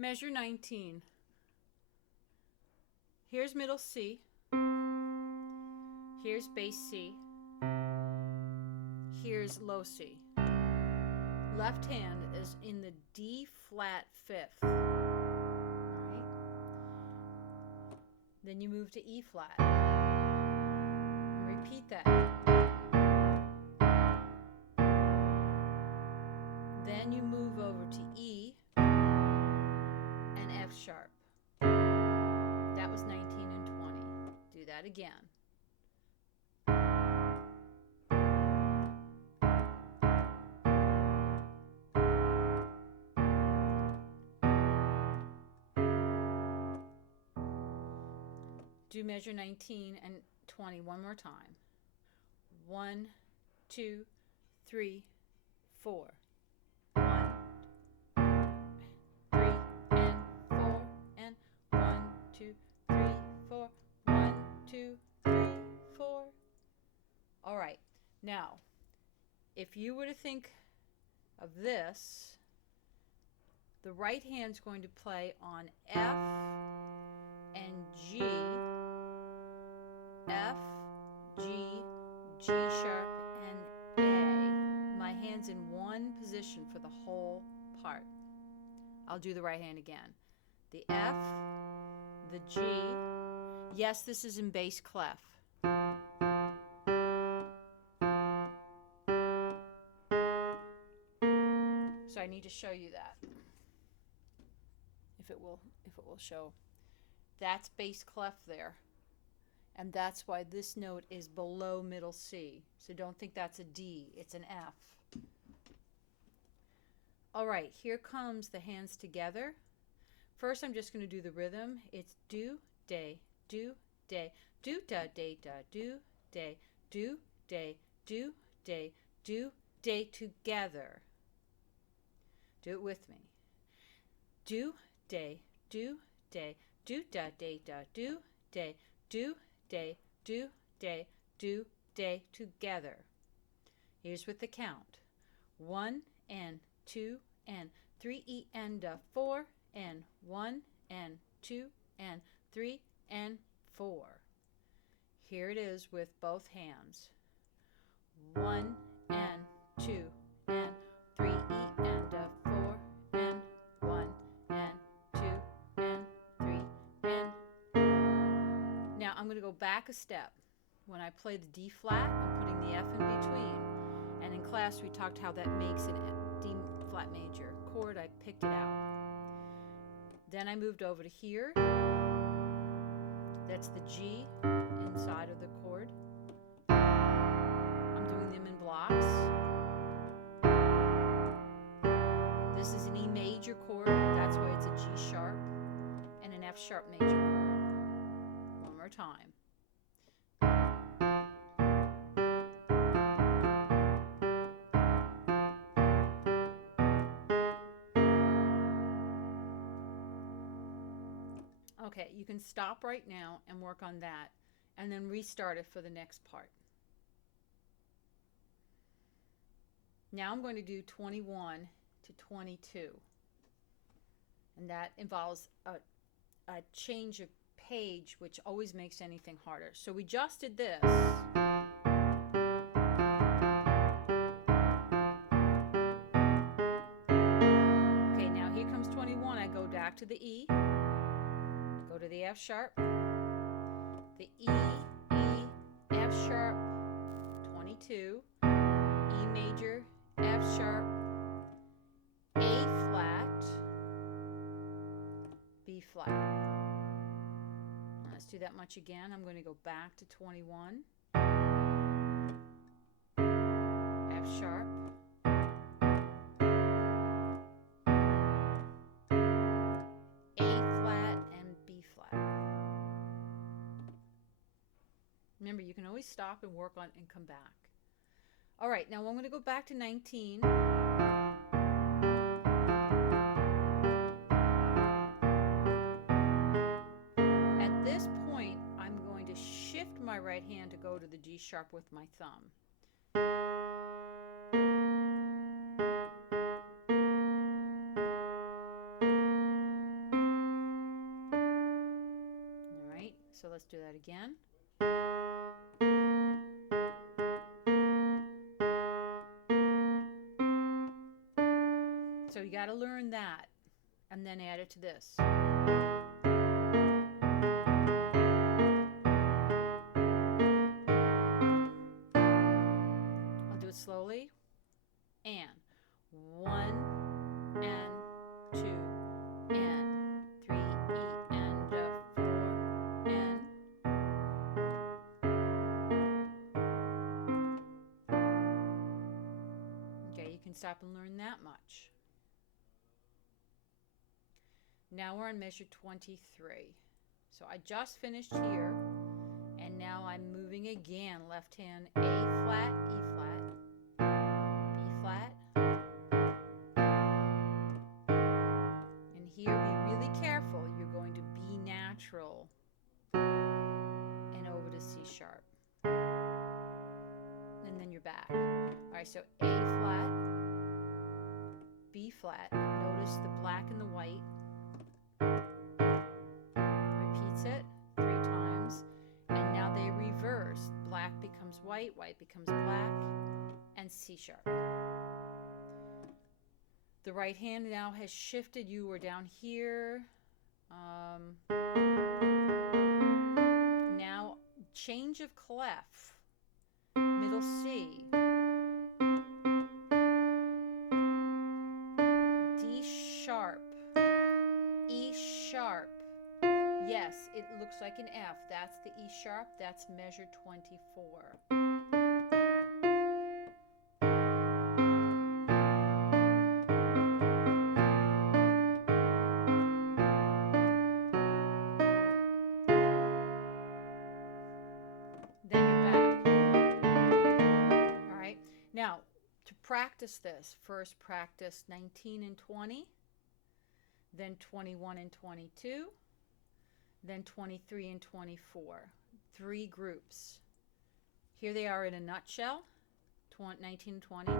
Measure 19. Here's middle C. Here's bass C. Here's low C. Left hand is in the D flat fifth. Right? Then you move to E flat. And repeat that. Then you move over to E and F sharp. That was 19 and 20. Do that again. Do measure 19 and 20 one more time. 1, 2, 3, 4. 1, 3, and 4, and 1, 2, 3, 4. 1, 2, 3, 4. All right. Now, if you were to think of this, the right hand's going to play on F and G. F, G, G sharp, and A. My hand's in one position for the whole part. I'll do the right hand again. The F, the G. Yes, this is in bass clef. So I need to show you that. If it will show. That's bass clef there. And that's why this note is below middle C. So don't think that's a D, it's an F. All right, here comes the hands together. First, I'm just going to do the rhythm. It's do, day, do, day, do, da, day, da, do, day, do, day, do, day, do, day together. Do it with me. Do, day, do, day, do, da, day, da, do, day, do, day, do, day, do, day together. Here's with the count. 1 and 2 and 3 E and 4 and 1 and 2 and 3 and 4. Here it is with both hands. 1 and 2 and 3 E and 4 and 1 and 2 and 3 and. Now I'm going to go back a step. When I play the D flat, I'm putting the F in between. And in class we talked how that makes an D flat major chord. I picked it out. Then I moved over to here. That's the G inside of the chord. I'm doing them in blocks. This is an E major chord. That's why it's a G sharp and an F sharp major chord. One more time. Okay, you can stop right now and work on that, and then restart it for the next part. Now I'm going to do 21 to 22, and that involves a change of page, which always makes anything harder. So we just did this. Okay, now here comes 21. I go back to the E. Go to the F sharp, the E, F sharp, 22, E major, F sharp, A flat, B flat. Now let's do that much again. I'm going to go back to 21, F sharp, Remember, you can always stop and work on and come back. All right, now I'm going to go back to 19. At this point, I'm going to shift my right hand to go to the G sharp with my thumb. do that again. So you got to learn that and then add it to this. I'll do it slowly. And 1 and 2 and 3 E and 4 and. Okay, you can stop and learn that much. Now we're on measure 23. So I just finished here, and now I'm moving again. Left hand, A flat, E flat, B flat. And here, be really careful. You're going to B natural and over to C sharp. And then you're back. All right, so A flat, B flat. Notice the black and the white. Repeats it 3 times. And now they reverse. Black becomes white, white becomes black, and C sharp. The right hand now has shifted. You were down here. Now change of clef. Middle C. D sharp. E sharp. Yes, it looks like an F. That's the E sharp. That's measure 24. Then you're back. All right. Now, to practice this, first practice 19 and 20, then 21 and 22, then 23 and 24. 3 groups. Here they are in a nutshell, 19 and 20.